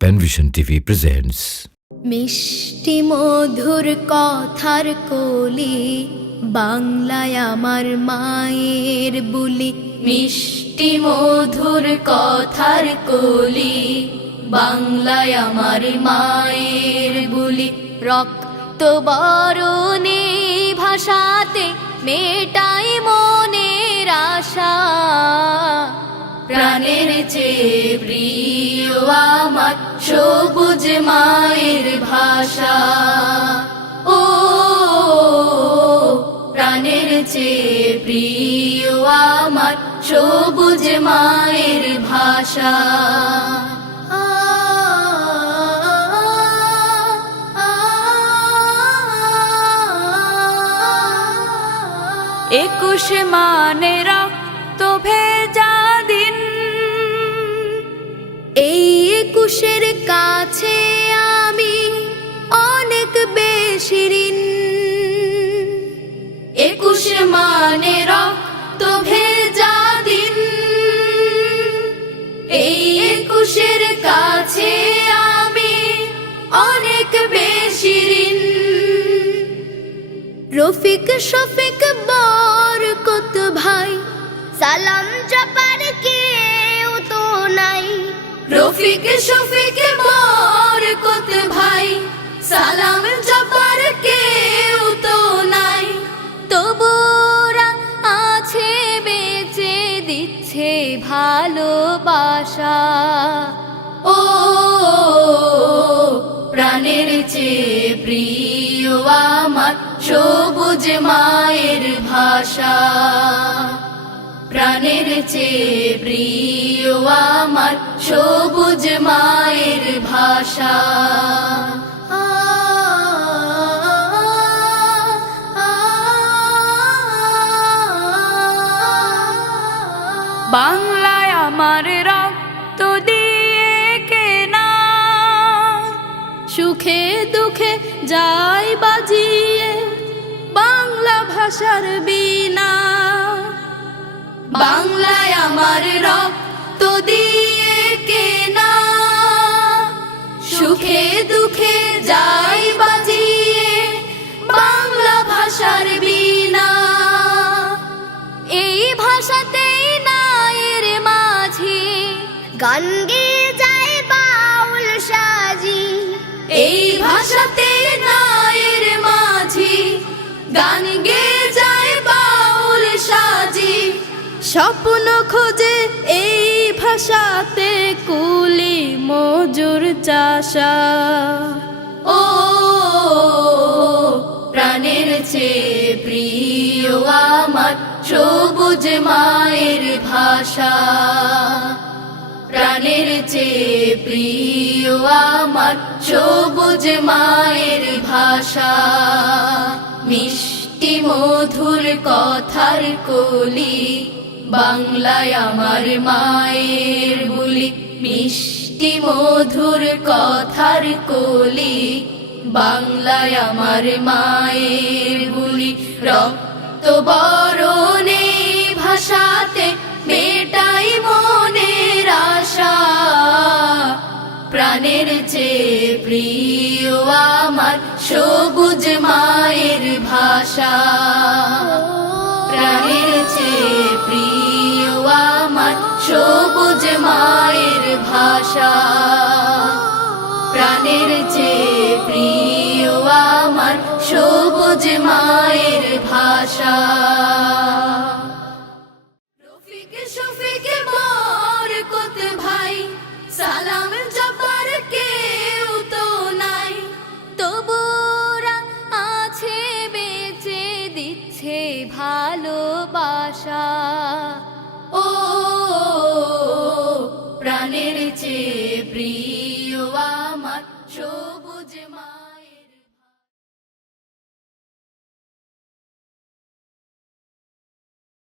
Panvision TV presents মিষ্টি মধুর কথার কলি, বাংলায় আমার মায়ের বুলি। মিষ্টি মধুর কথার কলি, বাংলায় আমার মায়ের বুলি। রক্ত বরণে ভাষাতে মেটাই মনের আশা, প্রাণের চেয়ে প্রিয় আমার সবুজ মায়ের ভাষা। ও প্রাণের চেয়ে প্রিয় আমার সবুজ মায়ের ভাষা। একুশ মানে রক্ত ভেজা দিন, এই একুশের কাছে আমি অনেক বেশি ঋণ। একুশ মানে রক্ত ভেজা দিন, এই একুশের কাছে আমি অনেক বেশি ঋণ। রফিক শফিক বরকত ভাই, সালাম জপার কেউ তো নাই। রফিক শফিক বরকত ভাই, সালাম জপার কেউ তো নাই। তবুরা আছে বেঁচে দিচ্ছে ভালোবাসা। ও প্রাণের চেয়ে প্রিয় আমার সবুজ মায়ের ভাষা। প্রাণের চেয়ে প্রিয় আমার সবুজ মায়ের ভাষা। বাংলায় আমার রক্ত দিয়ে কেনা, সুখে দুঃখে যাই বাজিয়ে বাংলা ভাষার বীণা। বাংলায় আমার রক্ত দিয়ে কেনা, সুখে দুঃখে যাই বাজিয়ে বাংলা ভাষার বীণা। এই ভাষাতেই নায়ের মাঝে গান গেয়ে যায় বাউল সাজি। এই ভাষাতে নায়ের মাঝে গান গেয়ে যায় বাউল সাজি। স্বপ্ন খোঁজে এই ভাষাতে কুলি মজুর চাষা। ও প্রাণের চেয়ে প্রিয় আমার সবুজ মায়ের ভাষা। প্রাণের চেয়ে প্রিয় আমার সবুজ মায়ের ভাষা। মিষ্টি মধুর কথার কলি, বাংলায় আমার মায়ের বুলি। মিষ্টি মধুর কথার কলি, বাংলায় আমার মায়ের বুলি। রক্ত বরণে ভাষাতে মেটাই মনের আশা, প্রাণের চেয়ে প্রিয় আমার সবুজ মায়ের ভাষা। প্রাণের চেয়ে প্রিয় আমার সবুজ মায়ের ভাষা। প্রাণের চেয়ে প্রিয় আমার সবুজ মায়ের ভাষা। রফিক শফিক বরকত ভাই, সালাম জপার কেউ তো নাই। তবুরা আছে বেঁচে দিচ্ছে ভালোবাসা। ও প্রাণের চেয়ে প্রিয়